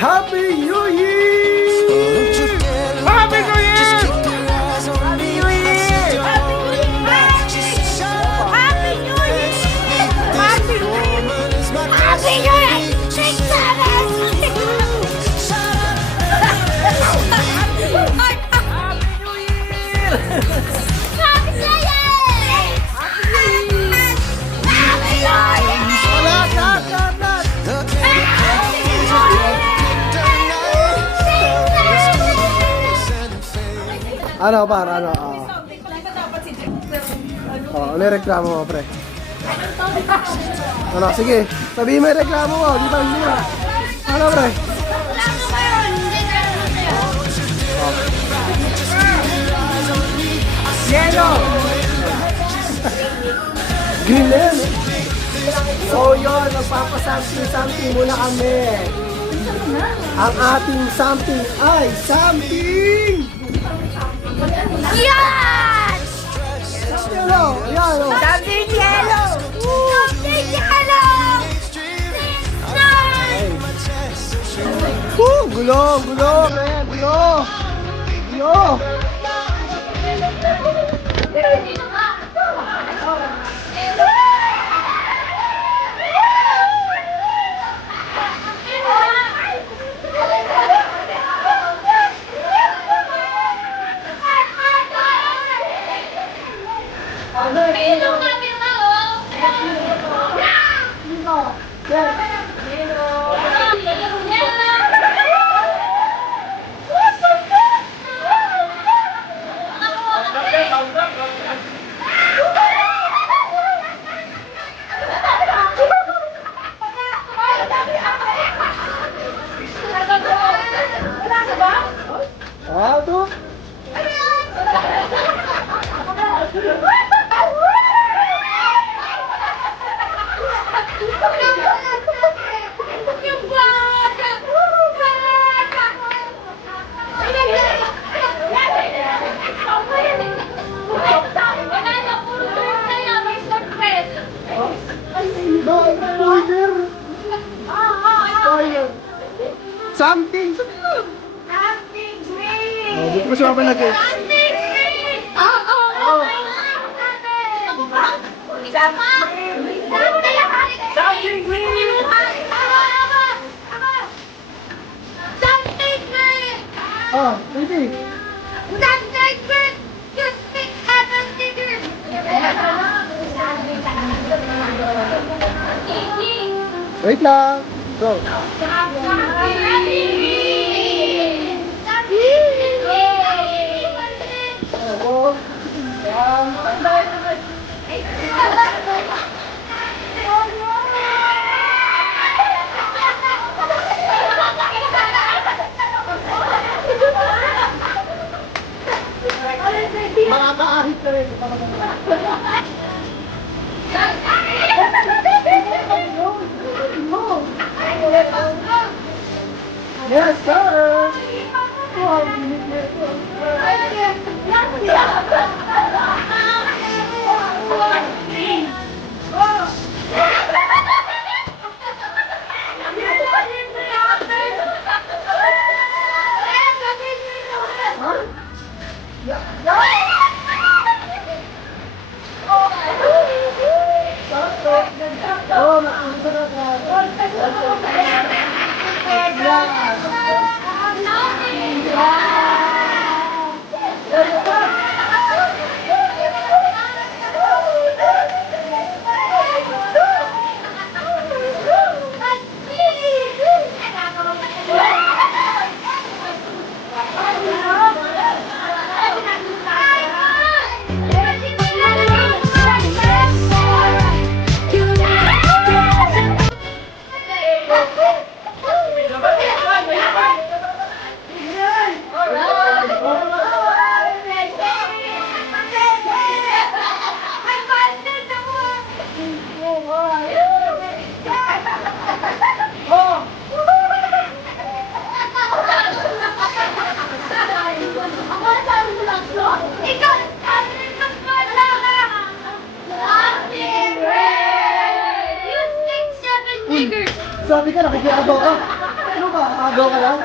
Happy New Year! Happy New Year! Ano para ano? Ano yung reklamo mo, pre? Ano, sige. Sabihin mo yung reklamo mo. Di ba hindi na? Ano, pre? Yellow! Green na yan, eh. So yun, magpapasample-sample muna kami. Ang ating something ay something! Yes! Yellow! Yellow! Something yellow! Something yellow! Gulo! Gulo! Man! Gulo! Gulo! Aduh. Something. Something green! Oh, di ko siya lagi. Something green! Oh! Something green! Something green! Oh, hindi. Something green! Just pick something green! Wait lang. Go. Makakaahit ka rin. Yes, sir! Oh, Sabi ka, nakikiagaw ka. Nakagawa ka lang?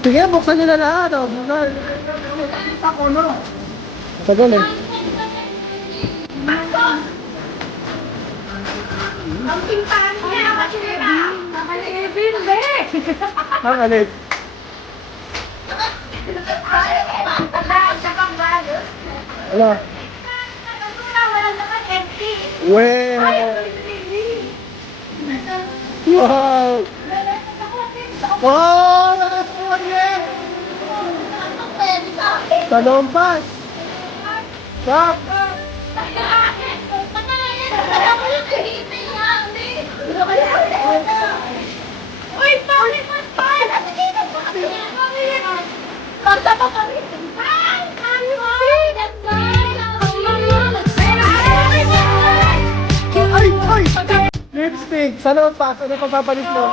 Sige, buksan nyo na lahat. Oh. Buksan. Tagal eh. Ang timpahan niya, Kakalibin, be! Ang alit. Ala. Walang naman empty. Well. Wow. Wow! Talompas. Stop. Uy, bakit mo pa? Kanta pa kami. Ay! Ay! Lipstick! Sana magpas. Ano pa papalit mo?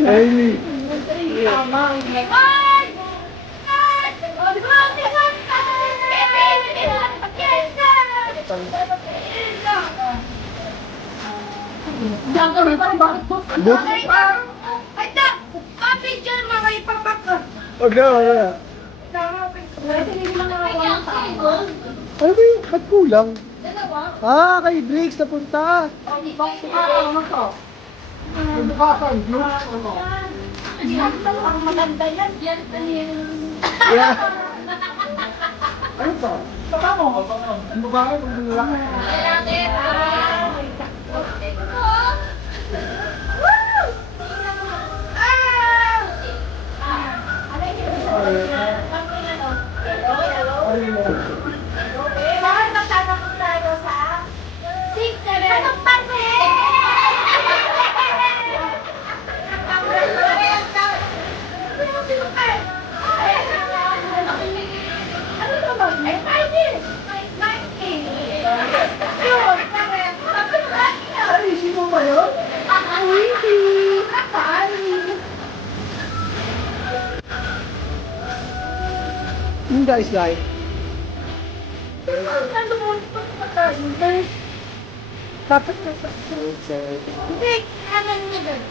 Amy. Book? Wag na, wag na. Ano ba yung ba't kulang? Ah, kay Briggs napunta. Maganda yan. Yeah. Ano to? Baka mo. Ano ba? Ano ba? Bakit magtatanong tayo sa 6-7? Anong parte? Ano naman? Ay, pwede! Ayusin mo ba yun? Yung guys, guys. Dapat na sa... Hindi, ano mo doon?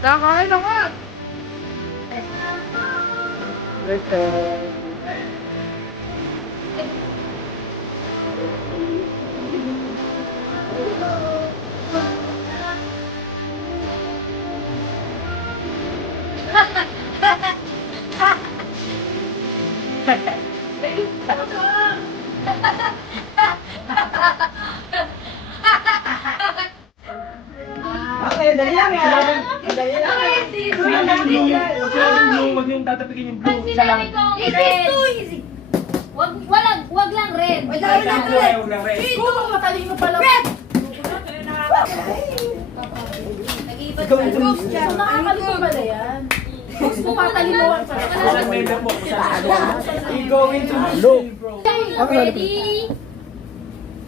Nakain na nga! Okay, dali lang yan. Dali lang. Huwag yung tatapikin yung blue. Isa lang. Easy. Wag lang red. Huwag lang red. Ito, matalino pala. Red! going to So, nakakalito pala yan. Gusto mo patalimuhan pa. Going to Blue. Okay, ready?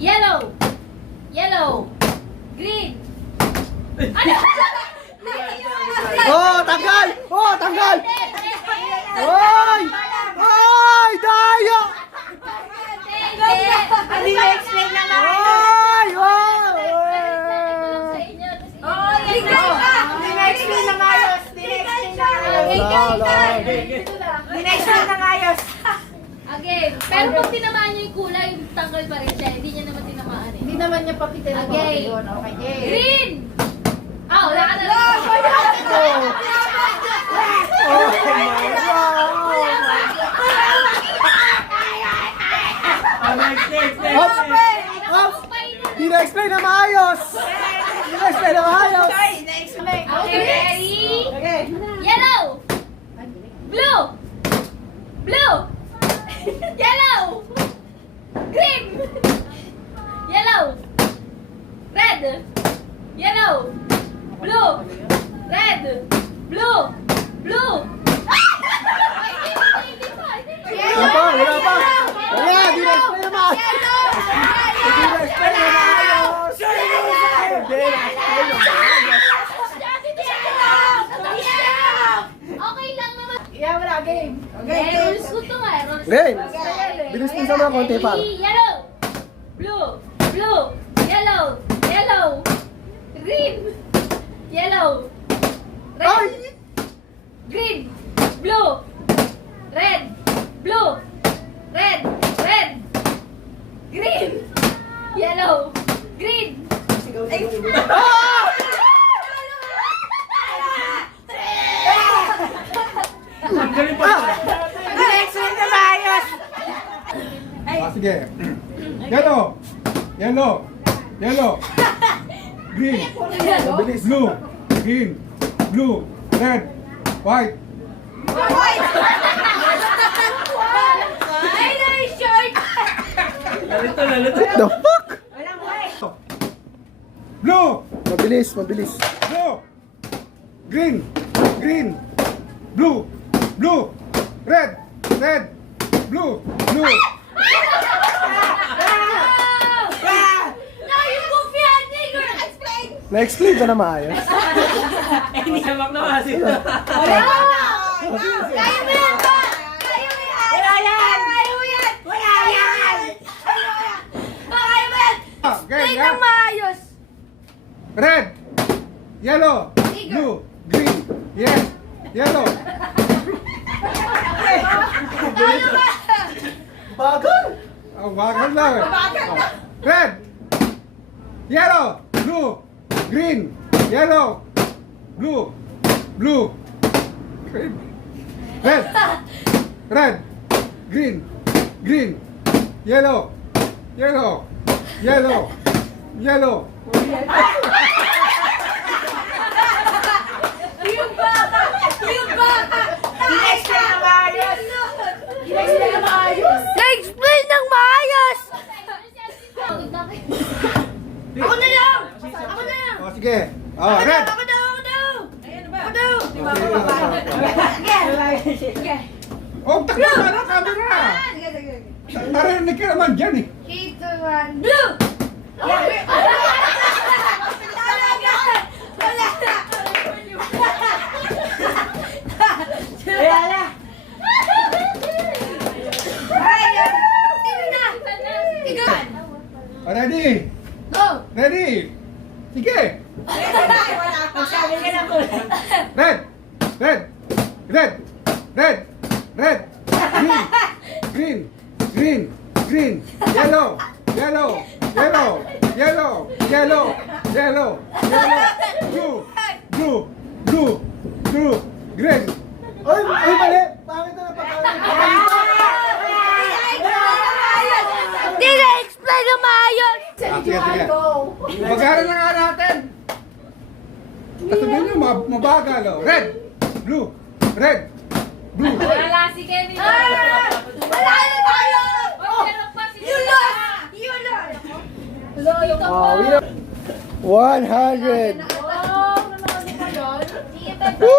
Yellow. Yellow. Green. Ano? Oh, tanggal! Oh, tanggal! Oy! Oy! Daya! Hindi na-explain na nga. Oy! Oy! Hindi na-explain na ngayos. Dinexplain na ngayos. Again. Pero pag tinamaan niya yung kulay, tanggal pa rin siya. Hindi niya naman tinamaan eh. Hindi naman niya pakita na Okay. yun. Okay. Green! Oh, wala ka na rin. Oh my God! Ops! Ops! Di na-explain na maayos! Di na-explain na maayos! Okay, ready? Yellow! Blue! Blue! Yellow! Green! Yellow! Red! Yellow! Blue! Red! Blue! Blue! Wala pa! Wala pa! Wala! Di na-explain na maayos! Di na-explain na maayos! Di na-explain na maayos! Okay lang naman. Yeah, wala. Game. Eh, rules ko to eh. Rules Game. ko. Bilis din sa mga konti pa. Ready? Yellow. Blue. Blue. Yellow. Yellow. Green. Yellow. Red. Ay! Green. Blue. Red. Blue. Red. Red. Green. Yellow. Green. Dinexplain na maayos. Sige. Yellow. Yellow. Yellow. Green. Mabilis. Blue. Green. Blue. Red. White. Ay, na-short. What the fuck? Blue. Mabilis, mabilis. Blue. Green. Green. Blue. Blue. Red. Red. Blue. Blue. No, you goofy ass nigger. Explain. Na-explain ka na maayos. Hindi naman na kasi. Kaya mo yan ba? Kaya mo yan. Wala yan. Kaya mo yan. Wala yan. Kaya mo yan. Okay. Explain ng maayos. Red. Yellow. Blue. Green. Yes. Yellow. Ano ba? Bagal! Oh, bagal na eh. Oh. Red. Yellow. Blue. Green. Yellow. Blue. Blue. Green. Red. Red. Green. Green. Yellow. Yellow. Yellow. Yellow. Yung bata! Yung bata! Dinexplain na maayos. Dinexplain na maayos. Na-explain ng maayos! Ako na lang. Ako na lang. Oh, sige. Oh, red. Ako daw. Ako daw. Ako daw. Sige. Oh, takbo na ng camera. Narinig ka naman dyan eh. 3, 2, 1. Blue! Wala na. Sino na? Ikaw! Oh, ready? Go! Ready? Sige. Magsabi ka na po. Red. Red. Red. Red. Red. Green. Green. Green. Green. Yellow. Yellow. Yellow. Yellow. Yellow. Yellow. Yellow. Blue. Blue. Blue. Blue. Green. Ay, ay, mali! Pangit na napakalit. Hindi na-explain ng maayos! Sige, sige. Magalan na nga natin. Sasabihin nyo, mabagal. Oh. Red. Blue. Red. Blue. Wala si Kevin. Wala na tayo! Meron pa si You lost! You lost! Oh, we 100. Oh, Woo!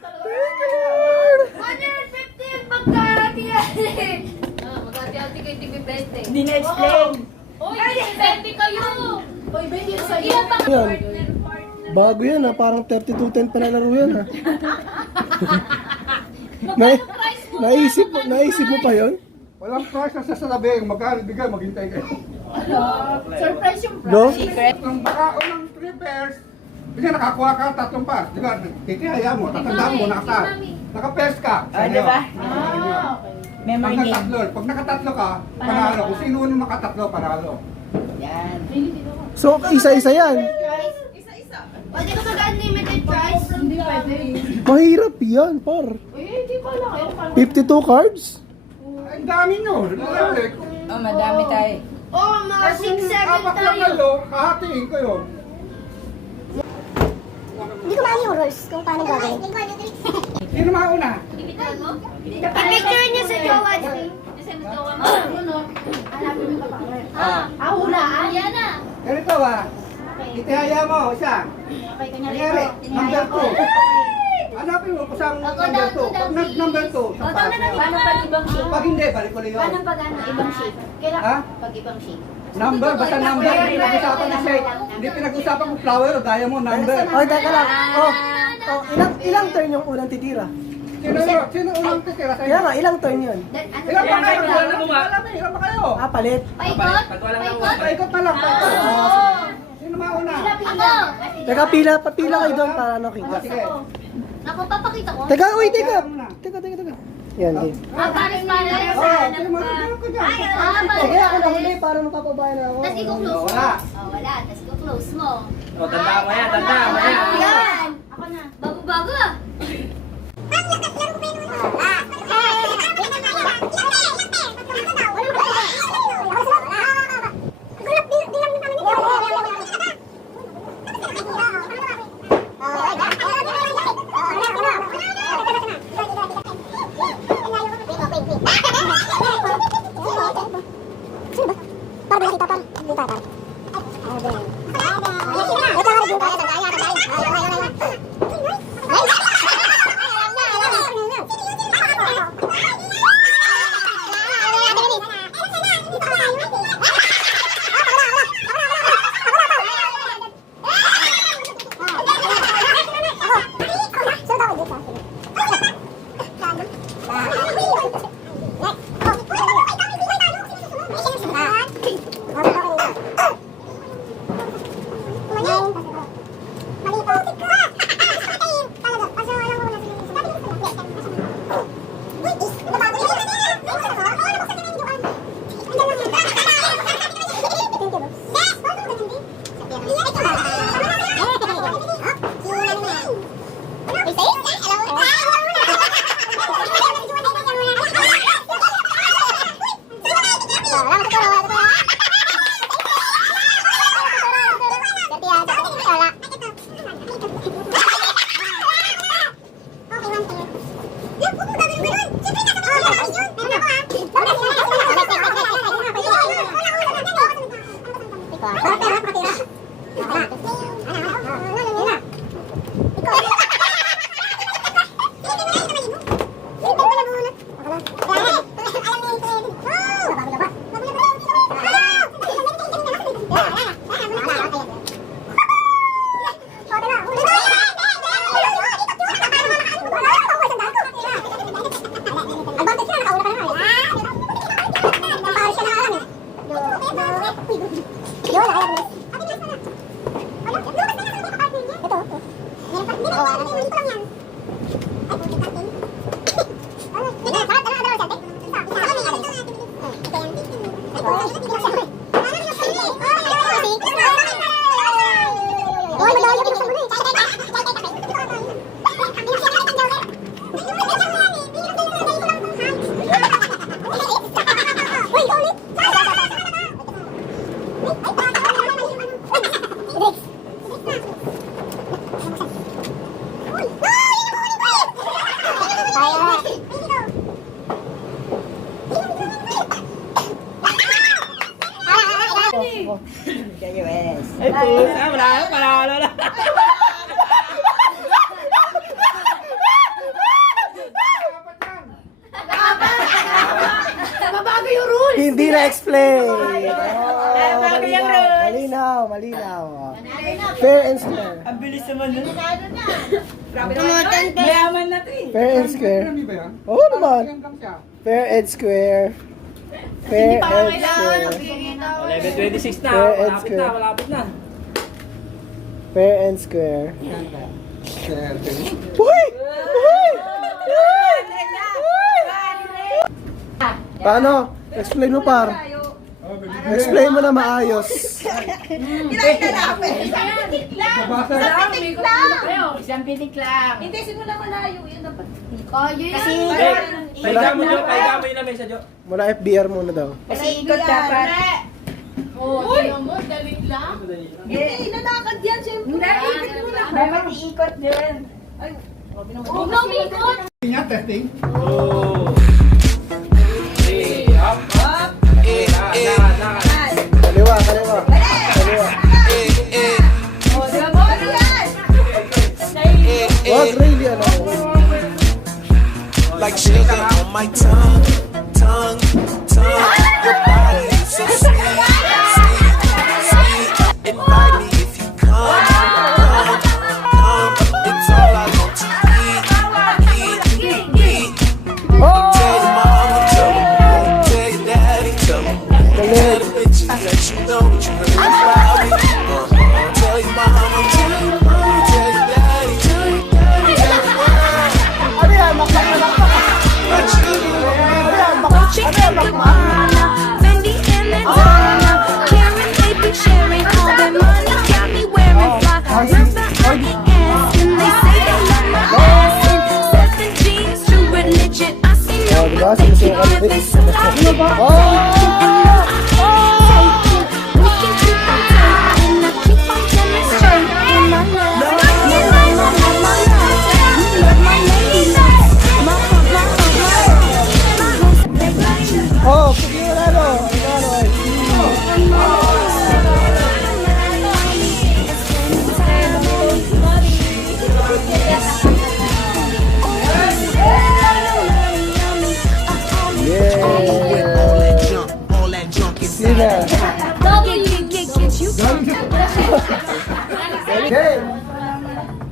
Thank you, Lord! 150 pagkahati-hati. Magkahati-hati kayo tig-20. Hindi na-explain. Uy, 20 kayo. Uy, 20 sa'yo. Ilan pa Yan. partner? Bago yan ha, parang 32-10 pa na laro yan ha. Magkano price mo? Naisip mo pa yun? Walang price na sasabihin. Magkano bigay, maghintay kayo. Surprise yung prize. No? Ang bakaon ng 3 pairs, hindi nakakuha ka 3 pa. Di ba, titihaya mo, tatandaan mo, naka-pairs ka. Ah, di ba? Sa'yo. Ah, okay. Memory Hanggang name. tatlo. Pag nakatatlo ka, panalo. Kung sino yung nakatatlo, panalo. Yan. So, isa-isa yan. Pwede ka mag-unlimited price? Hindi pwede. Mahirap yan, par. Hindi ko lang. Ayaw pa. 52 cards? Ay, ang dami nyo. Oh, madami tayo. Oo, mga 6-7 Apat lang tayo. kayo, kahatiin kayo. Hindi ko maano yung rules kung paano gagawin. Sino mauna? Ibitan mo? I-picture niya sa jowa niya. Kasi mo jowa mo. Hanapin mo pa pa. Ah, hulaan. Yan na. Ganito ba? Titihaya mo, isa. Okay, Nangyari, number 2. Hanapin mo kung saan number 2. Pag number 2, sa pass niya. Paano pag ibang shape? Pag hindi, balik ko yun. Paano pag ano, ibang shape? Kailan Ha? pag ibang shape? Number, basta number. Hindi pinag-usapan na shake. Hindi pinag-usapan kung flower o diamond, number. Oh, teka lang. Oh, ilang turn yung unang titira? Sino unang titira sa Kaya inyo? nga, ilang turn yun? Ilan pa kayo? Wala na gumawa. Ilan pa kayo? Palit. Paikot? Pag walang Paikot? Paikot na lang. Sino mauna? Ako. Teka, papila kayo doon para ano kita. Sige. Ako, papakita ko. Teka, uy, teka. Teka. Yan, game. Paris-paris. Oh, sino mauna ko dyan? Sige, ako nahuli para makapabayan na ako. Tapos i-close mo. Wala. Oh, wala. Tapos i-close mo. O, tandaan mo yan, tandaan mo yan. Yan. Ako na. Bago-bago ah. Kaya yes. Ay, pusa, wala na, panalo na. explain. Oh, malinaw. Fair and square. Ang bilis naman nun. Tumatanda. Mayaman na to eh. Fair and square. Marami ba yan? Oo naman. Yan lang siya. Fair and square. Fair and square. 11:26 na. Fair and Malapit square. na, malapit na. Fair and square. Swerte. Uy! Paano? Explain mo par. Explain mo na maayos. Babasa. Isang pitik lang. Hindi, simula malayo. Yun dapat. Kasi, Pahiga mo, Jo. Pahiga mo yung lamesa, Jo. Muna FBR muna daw. Kasi ikot dapat. Uy! Daling lang. Hindi, nalakad yan, siyempre. Dapat iikot din. Huwag na umikot. Niya, testing. Oh. Hey, up, up. Nakad. Kaliwa. Wag really ano. like sugar on my tongue. Your body is so sweet. Invite me if you come. It's all I want to eat. Tell your mama, tell your daddy, tell the bitches that you know what you heard about me. Tell your mama, tell your daddy, Ano yan? Makakala ka. Fendi and Madonna, Karen, they be sharing all their money, got me wearing fly. Remember I be asking, they say they love my ass in 7 jeans, true religion. I see no Oh, diba? one they keep Sinusunod giving, din. so I keep on Oh! taking. We can keep on taking, I keep on demonstrating my love. You love my love, you love my lady love, my heart, my Oh, Pagkirano. Yeah. all that junk is Sina. Okay.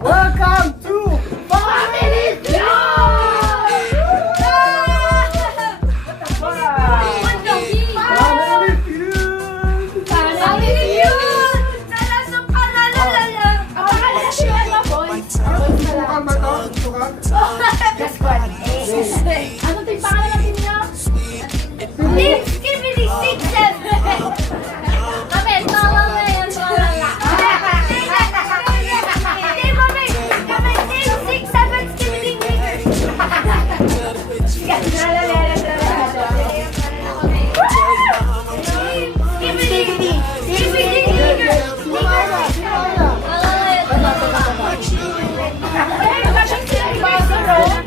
Welcome to Family Sukan ba ito? Sukan? Ano tayo pangalan natin niya? Team Skibidi 6-7! Kami, tawa mo yan, tawa nga. Team kami, Team 6-7 Skibidi Niggers. Skibidi Niggers.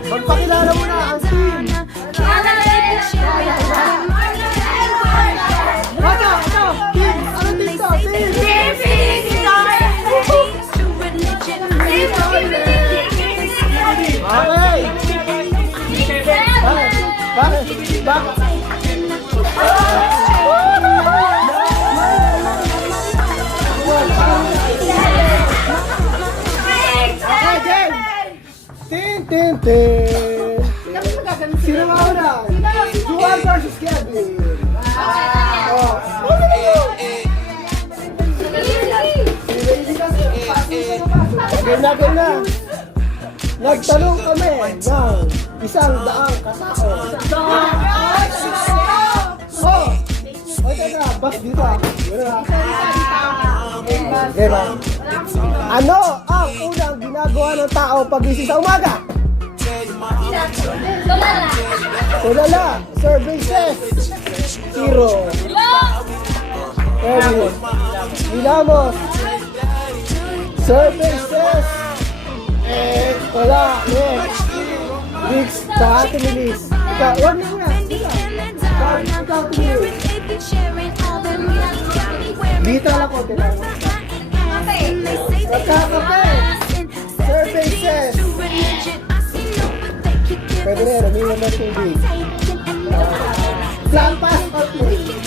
Magpakilala mo na ang team. Ano? Team! Ano team to? Team! Okay! Bakit? Tin! Sino mauna? Juan versus Kevin. Oh. Game na. Nagtanong kami ng 100 katao. Oh! O teka, bas dito ah. Diba? Ano ang unang ginagawa ng tao pagising sa umaga? Tulala. Survey says 0. Kevin. Hilamos. Survey says wala. Next. Mix sa ating Lilis. Huwag na muna. Dito lang ko. Magkakape. Survey says pwede na yan, umiwan ng tubig. Lampas or plate.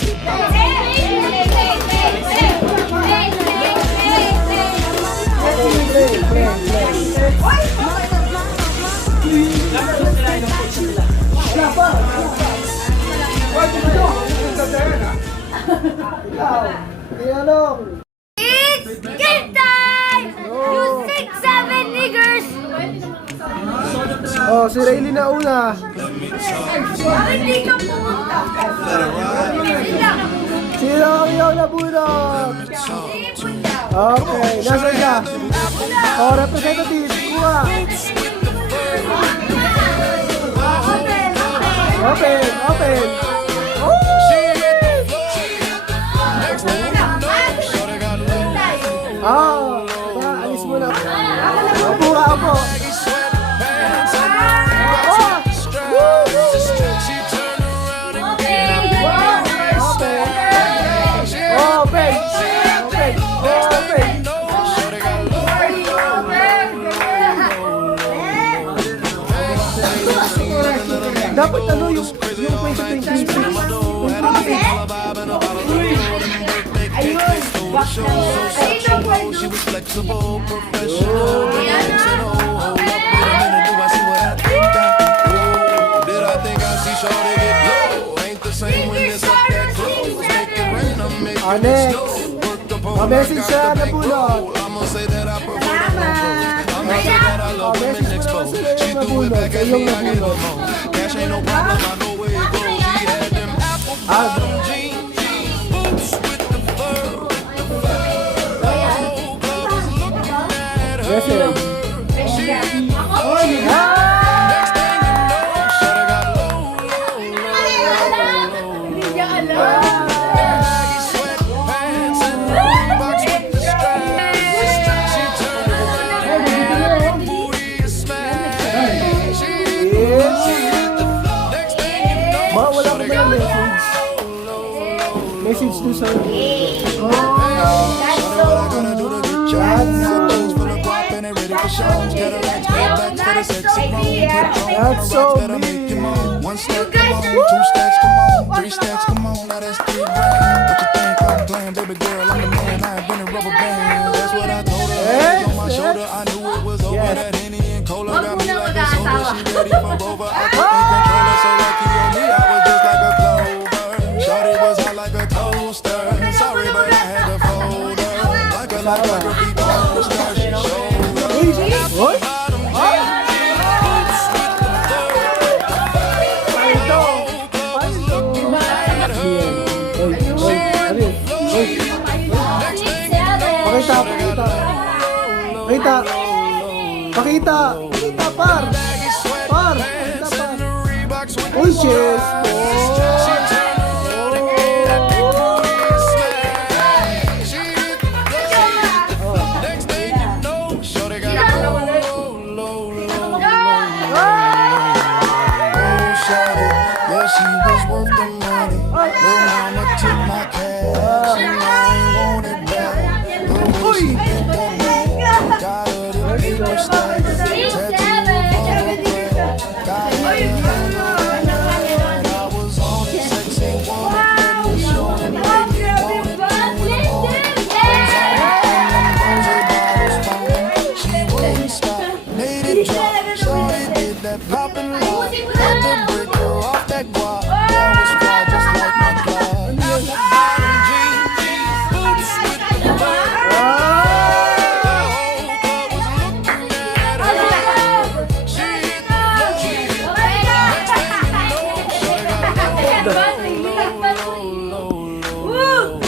Ikaw. Tinanong. It's game time! You 6-7 niggers! Oh, si Rayleigh na una. Bakit di ka pumunta? Sino ang iyong nabunot? Okay, nasaan ka? Oh, representative, kuha. Open, open. Ah, alis mo na. Opo ka, opo. Open! Open! Open! Dapat ano yung 2026. She was flexible, professional, relational. Do I see what I think I? Did I think I see shorty get low? Ain't the same when it's up that close. Make it rain, I'm making it Next. snow. Work the pole, Message sa nabunot. I'ma say that I prefer the low. I'ma say that I love women exposed. She threw it back at me, I get the phone. Cash ain't no problem, I know where it goes. She had them apple bottom jeans, boots with the fur. The whole club was looking at her. Yes, sir. She Ah! next thing you know, shawty got low, low, low. Baggy sweatpants and Reeboks with the straps. She turned around, booty is smashed. She next thing you know, Ma, wala shawty ka got ba low, message? Message to sa... gotta do to get you. Things full of guap and they ready for shows. Cadillacs, Maybachs for the sexy room. That's so That'll make you moan. One stack, come on. Two stacks, come on. Three stacks, come on. Now that's $3 grand. What you think I'm playing, baby girl? I'm the man. I ain't been in rubber band. That's what I told her. Hands on my shoulder. I knew it was over. That Henny and Cola got me like a soda. She ready for Rover. I couldn't control her. So lucky on me, I was just like a clover. Shorty was hot like a toaster. Sorry, but I had to fold her. Like a lottery poster. She showed her. What? Pakita, pakita. Pakita. Pakita. Pakita, par. Par. Pakita, par. Uy, chest. Next thing you know, shorty got low, low, low. Oh, shorty, yeah, she was worth the money. Lil' mama took my cash, and I ain't want it back. The way she bent that neck, got her to keep her stack. Tattoo on her breast, got her in hand. I was on it, sexy woman, let me show her, make me want it, do it all. She wouldn't stop, made it drop. Shorty did that poppin' lock. Had to break her off that guap. That was fly, just like my glove. Bottom jeans, boots with the fur. The whole club was looking at her. She hit the floor. Next thing you know, shorty got low, low.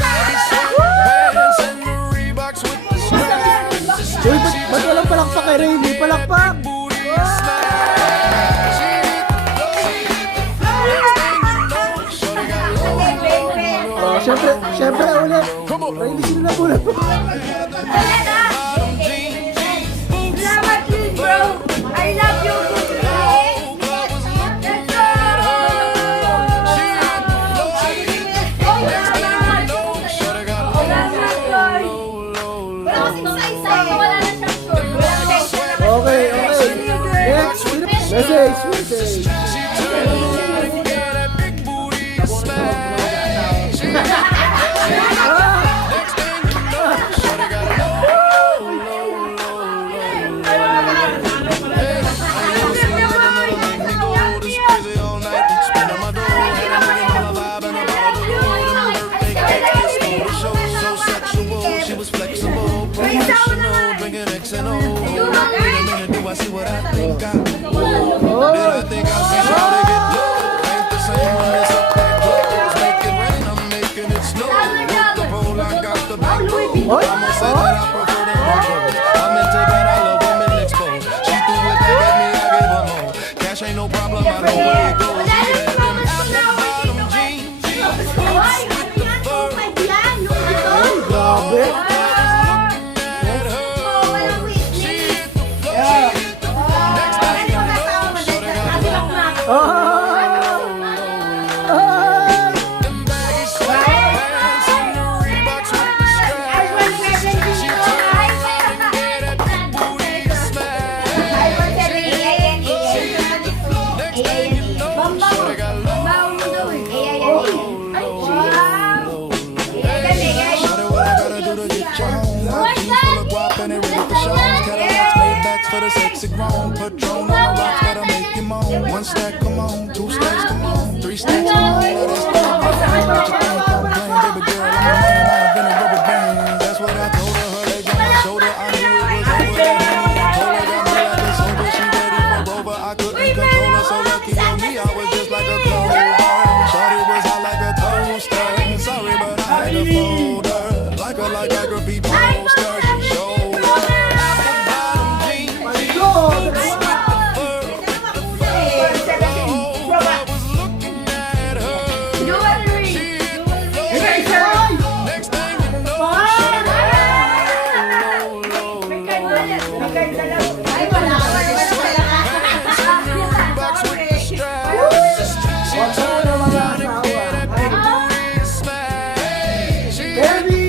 Baggy sweatpants and the Reeboks with the straps. Uy, ba't walang palakpak kay Rayleigh? Palakpak! Booty is smashed. She hit the floor. Next thing you know, shorty got low. Oh, syempre ulit. Rayleigh, sino na ulit? Bottom jeans, boots Salamat, please, bro. I love you. the whole club was looking at her. She hit the floor. Next thing you know, shorty got low, low, low. Wala na siyang short. Okay, okay. Next, message, message. She turned around, yeah, that big booty is smashed. She hit the floor. Next thing you know, shorty got low, low, low, low. Hey, I know something that'll make me go this crazy all night. Spending my dough, having a vibe and a ball of gold. And birthday and oh, wait a minute, do I see what I think I? Did I think I see Shawty get low? Ain't the same when it's up that close. Make it rain, I'm making it snow. With the pole, I got the back row. I'ma say that I prefer them no clothes. I'm into that, I love women exposed. She threw it back at me, I gave her more. Cash ain't no problem, I know where it goes. She had them apple bottom jeans with the fur. Grabe. At her, she hit the floor, she hit the floor. Next thing you know, shorty got them baggy sweatpants and the Reeboks with the straps. She turned around and gave that big booty a smash. She hit the floor. Next thing you know, shorty got low. Shorty, what I gotta do to get you home? Jeans full of guap and they ready for shows. Cadillacs made backs for the sexy grown. Patron on my rocks that'll make you moan. One stack, come on. Two stacks, come on. Three stacks, come on. Now that's the what you think I'm playing, baby girl. I'm a man, I've been a rubber band. That's what I told her. Her legs on my shoulder, I knew it was over. That told her got me like a sober. She ready for Rover. I couldn't control her, so lucky on me, I was just like a clover. Shorty was hot like a toaster. Sorry, but I had to fold her. Like a graffiti poster. She showed her apple bottom jeans with the fur. The whole club was looking at her. She hit the floor. Next thing you know, shorty got low, Reeboks with the straps. She turned around and gave that big booty a smash. She hit the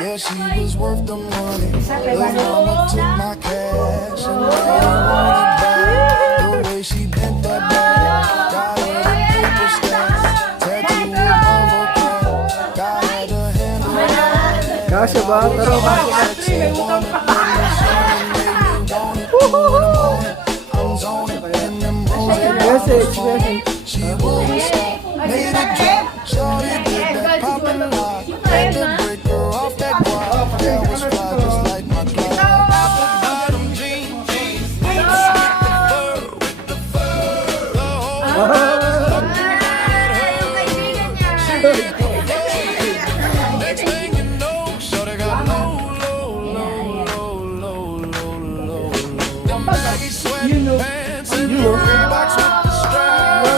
yeah, she was worth the money. The mama took my cash and I wanted back. The way she bent that back, got her the paper stacks, tattoo on her back, got her the handle back. Kasya ba? Pero bakit? Sexy woman, made me want it. I'm zoning in them roses. Message. She was made it drop. Shorty did that poppin' lock. Had to break her off that guap. That was fly just like my clock. Apple bottom jeans with the fur. The whole world looking at her. She hit the floor. Next thing you know, shorty got low. Them baggy sweatpants and the Reeboks with the straps.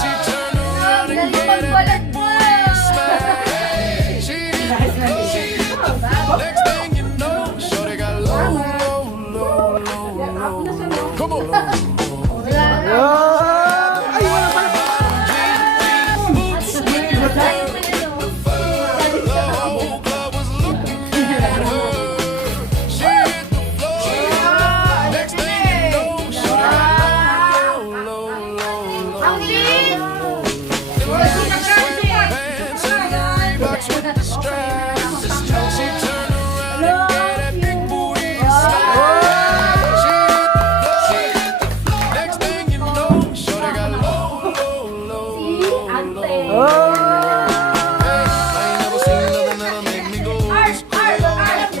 She turned around and gave that big booty a smash. She hit the floor. Next thing you know, shorty got low. Come on. Ay, wala pala. Boots with the fur. The whole club was looking at her. She hit the floor. Next thing you know, shorty got low. Them baggy sweatpants and the Reeboks with the straps. She turned around and gave that big booty a smash. She hit the floor. Next thing you know, shorty got low. Hey, I ain't never seen nothing that'll make me go this crazy.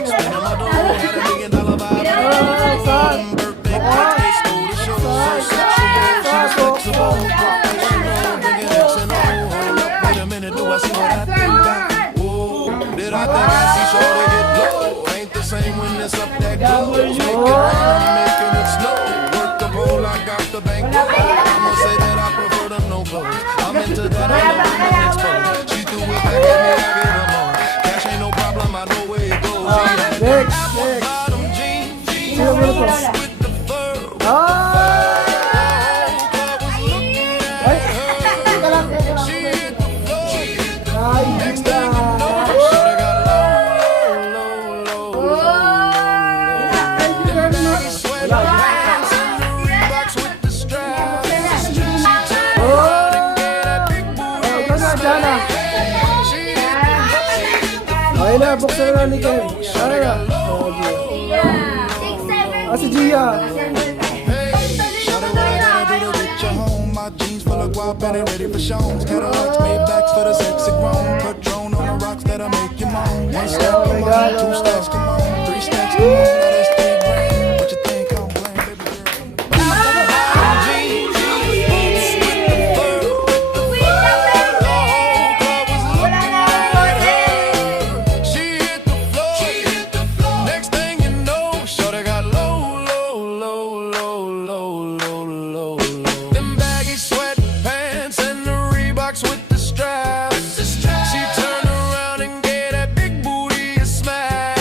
Spending my dough, had $1 million vibe. Birthday cake, stole the show. So sexual, she's flexible, professional, drinking X and O. Hold up, wait a minute, do I see what I think I? Whoa, did I think I see shorty get low? Ain't the same when it's up that close. Make it rain, I'm making it snow. Work the pole, I got the bank. I'ma say that I prefer them no clothes. I'm into that, I love women exposed. She threw it back at me, I gave her more. Cash ain't no problem, I know where it goes. She had them apple bottom jeans with the fur. The whole club was looking at her. She hit the floor. Next thing you know, shorty got low. Baggy sweatpants and the Reeboks with the straps. She turned around and gave that big booty a smash. She hit the floor. Ay na, buksan na ni Ken. Ay na. Ah, si Gia. Hey, shawty, what I gotta do to get you home? My jeans jeans full of guap and they ready for shows. Cadillacs, Maybachs for the sexy grown. Patron on the rocks that'll make you moan. One step, come on, two steps, come on, three steps, come on. Now that's $3 grand. What you think I'm playing, baby girl? Jeans, boots with the fur, the whole club was looking at her. She hit the floor. Next thing you know, shorty got low. Them baggy sweatpants and the Reeboks with the straps. She turned around and gave that big booty a smack.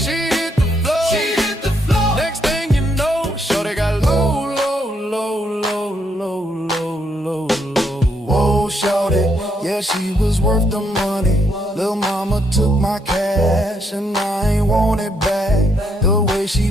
She hit the floor. Next thing you know, shorty got low. Whoa, shorty, yeah, she was worth the money. Lil' mama took my cash and I ain't want it back. The way she